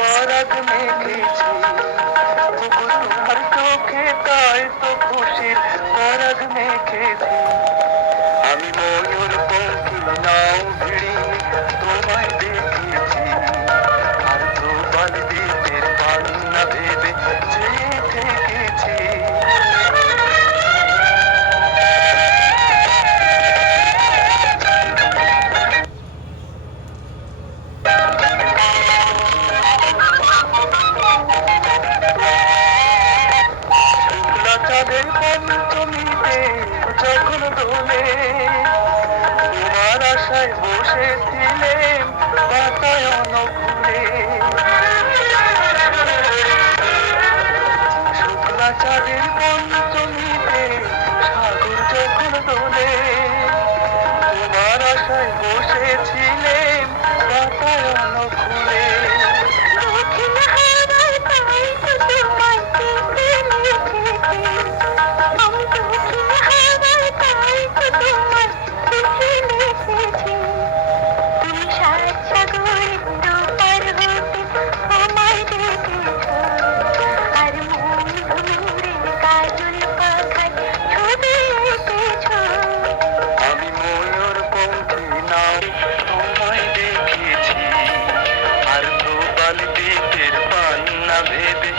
পরাগ মেখেছি তবু তোমার চোখে, তাই তো খুশির পরাগ মেখেছি। আমি ময়ূর পঙ্খী নাও ভিড়িয়ে তোমায় দেখেছি, আর প্রবাল দ্বীপের পান্না ভেবে চেয়ে থেকেছি। শুক্লা চাঁদের পঞ্চমীতে যখন দোলে তোমার আশায় বসেছিলেন বাতায়ন খুলে। শুক্লা চাঁদের পঞ্চমীতে সাগর যখন দোলে তোমার আশায় বসেছিলেন বাতায়ন খুলে। আমি ময়ূর পঙ্খী নাও তোমায় দেখেছি, আর প্রবাল দ্বীপের পান্না ভেবে